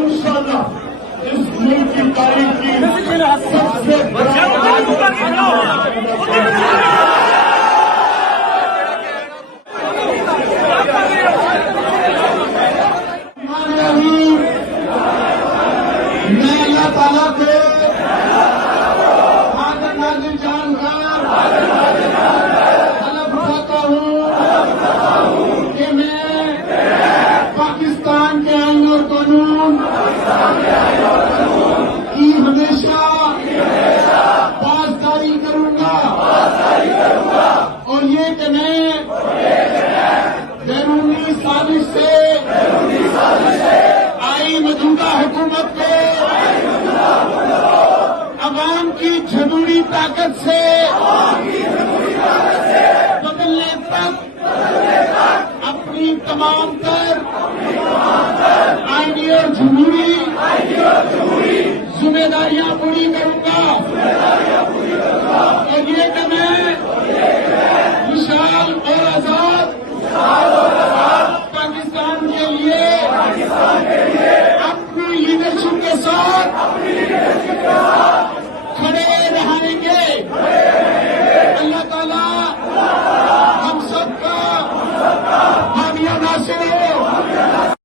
इंशाल्लाह इस मुल्क की तारीख की सबसे मैं अल्लाह ताला को हाजिर नाज़िर जानकर हलफ उठाता हूँ कि मैं पाकिस्तान के आईन और कानून की हमेशा पासदारी करूंगा और ये कि मैं बैरूनी साजिश से आई मौजूदा हुकूमत को अवाम की जमहूरी ताकत से बदलने तक अपनी तमाम तर आईनी और जमहूरी जिम्मेदारियां पूरी करूंगा और ये कि मैं विशाल और आजाद पाकिस्तान के लिए अपनी लीडरशिप के साथ